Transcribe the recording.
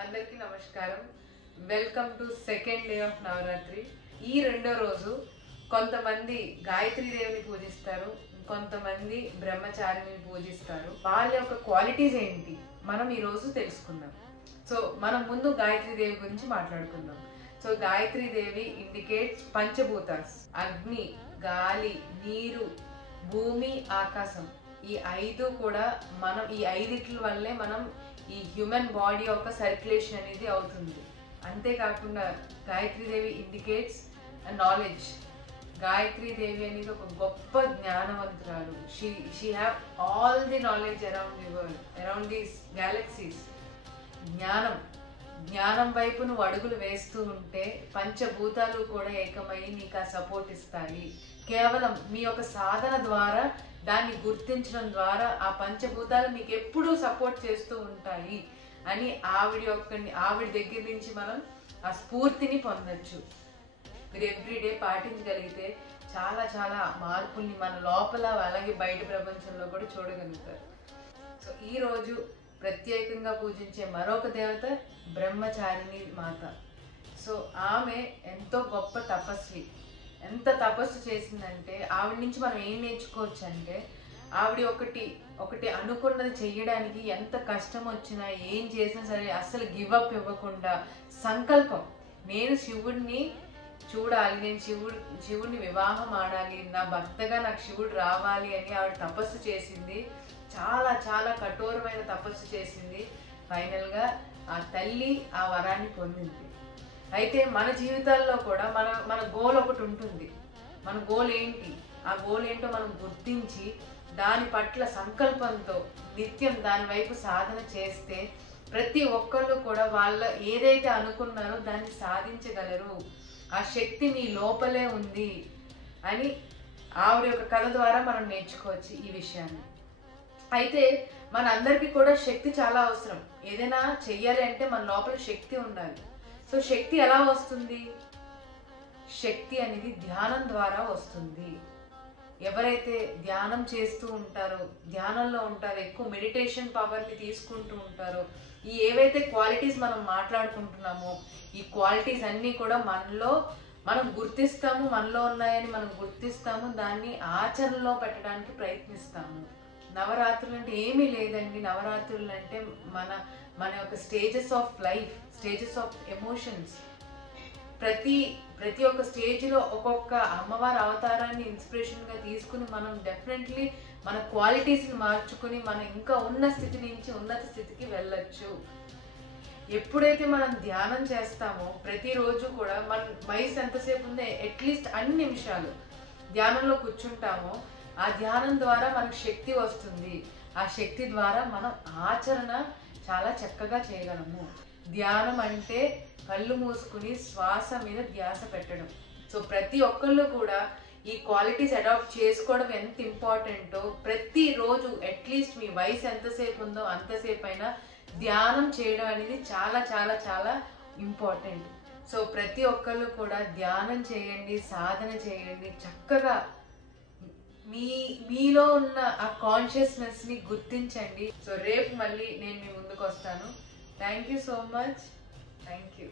అందరికీ నమస్కారం. Welcome to second day of Navratri. ఈ రెండో రోజు కొంతమంది గాయత్రి దేవిని పూజిస్తారు, కొంతమంది బ్రహ్మచారిని పూజిస్తారు. వాళ్ళ యొక్క క్వాలిటీస్ ఏంటి మనం ఈ రోజు తెలుసుకుందాం. సో మనం ముందు గాయత్రి దేవి గురించి మాట్లాడుకుందాం. సో గాయత్రి దేవి ఇండికేట్స్ పంచభూతాస్, అగ్ని, గాలి, నీరు, భూమి, ఆకాశం. ఈ ఐదు కూడా మనం ఈ ఐదిట్ల వల్లే మనం ఈ హ్యూమన్ బాడీ యొక్క సర్క్యులేషన్ అనేది అవుతుంది. అంతేకాకుండా గాయత్రీదేవి ఇండికేట్స్ నాలెడ్జ్. గాయత్రీదేవి అనేది ఒక గొప్ప జ్ఞానవంతురాలు. She have all the knowledge around the world, around these galaxies. జ్ఞానం వైపు నువ్వు అడుగులు వేస్తూ ఉంటే పంచభూతాలు కూడా ఏకమై నీకు ఆ సపోర్ట్ ఇస్తాయి. కేవలం మీ యొక్క సాధన ద్వారా, దాన్ని గుర్తించడం ద్వారా ఆ పంచభూతాలు మీకు ఎప్పుడూ సపోర్ట్ చేస్తూ ఉంటాయి అని ఆవిడ దగ్గర నుంచి మనం ఆ స్ఫూర్తిని పొందొచ్చు. మీరు ఎవ్రీడే పాటించగలిగితే చాలా చాలా మార్పుల్ని మన లోపల అలాగే బయట ప్రపంచంలో కూడా చూడగలుగుతారు. సో ఈరోజు ప్రత్యేకంగా పూజించే మరొక దేవత బ్రహ్మచారిణి మాత. సో ఆమె ఎంతో గొప్ప తపస్వి. ఎంత తపస్సు చేసిందంటే ఆవిడ నుంచి మనం ఏం నేర్చుకోవచ్చు అంటే, ఆవిడ ఒకటి అనుకున్నది చెయ్యడానికి ఎంత కష్టం వచ్చినా ఏం చేసినా సరే అస్సలు గివప్ ఇవ్వకుండా సంకల్పం, నేను శివుడిని చూడాలి, నేను శివుడిని వివాహం ఆడాలి, నా భర్తగా నాకు శివుడు రావాలి అని ఆవిడ తపస్సు చేసింది. చాలా చాలా కఠోరమైన తపస్సు చేసింది. ఫైనల్గా ఆ తల్లి ఆ వరాన్ని పొందింది. అయితే మన జీవితాల్లో కూడా మన గోల్ ఒకటి ఉంటుంది. మన గోల్ ఏంటి, ఆ గోల్ ఏంటో మనం గుర్తించి దాని పట్ల సంకల్పంతో నిత్యం దాని వైపు సాధన చేస్తే ప్రతి ఒక్కళ్ళు కూడా వాళ్ళ ఏదైతే అనుకున్నారో దాన్ని సాధించగలరు. ఆ శక్తి మీ లోపలే ఉంది అని ఆవిడ యొక్క కథ ద్వారా మనం నేర్చుకోవచ్చు ఈ విషయాన్ని. అయితే మనందరికీ కూడా శక్తి చాలా అవసరం. ఏదైనా చెయ్యాలి అంటే మన లోపల శక్తి ఉండాలి. సో శక్తి ఎలా వస్తుంది? శక్తి అనేది ధ్యానం ద్వారా వస్తుంది. ఎవరైతే ధ్యానం చేస్తూ ఉంటారో, ధ్యానంలో ఉంటారో, ఎక్కువ మెడిటేషన్ పవర్ని తీసుకుంటూ ఉంటారో, ఈ ఏవైతే క్వాలిటీస్ మనం మాట్లాడుకుంటున్నామో ఈ క్వాలిటీస్ అన్నీ కూడా మనం గుర్తిస్తాము, మనలో ఉన్నాయని మనం గుర్తిస్తాము, దాన్ని ఆచరణలో పెట్టడానికి ప్రయత్నిస్తాము. నవరాత్రులు అంటే ఏమీ లేదండి. నవరాత్రులు అంటే మన యొక్క stages of life, stages of emotions. ప్రతి ఒక్క స్టేజ్లో ఒక్కొక్క అమ్మవారి అవతారాన్ని ఇన్స్పిరేషన్గా తీసుకుని మనం డెఫినెట్లీ మన క్వాలిటీస్ని మార్చుకుని మనం ఇంకా ఉన్న స్థితి నుంచి ఉన్నత స్థితికి వెళ్ళొచ్చు. ఎప్పుడైతే మనం ధ్యానం చేస్తామో ప్రతిరోజు కూడా మన వయసు ఎంతసేపు ఉందో అట్లీస్ట్ అన్ని నిమిషాలు ధ్యానంలో కూర్చుంటామో ఆ ధ్యానం ద్వారా మనకు శక్తి వస్తుంది. ఆ శక్తి ద్వారా మనం ఆచరణ చాలా చక్కగా చేయగలము. ధ్యానం అంటే కళ్ళు మూసుకుని శ్వాస మీద ధ్యాస పెట్టడం. సో ప్రతి ఒక్కళ్ళు కూడా ఈ క్వాలిటీస్ అడాప్ట్ చేసుకోవడం ఎంత ఇంపార్టెంటో ప్రతిరోజు అట్లీస్ట్ మీ వయసు ఎంతసేపు ఉందో అంతసేపు అయినా ధ్యానం చేయడం అనేది చాలా చాలా చాలా ఇంపార్టెంట్. సో ప్రతి ఒక్కళ్ళు కూడా ధ్యానం చేయండి, సాధన చేయండి. చక్కగా మీలో ఉన్న ఆ కాన్షియస్నెస్ని గుర్తించండి. సో రేపు మళ్ళీ నేను మీ ముందుకు వస్తాను. Thank you so much. Thank you.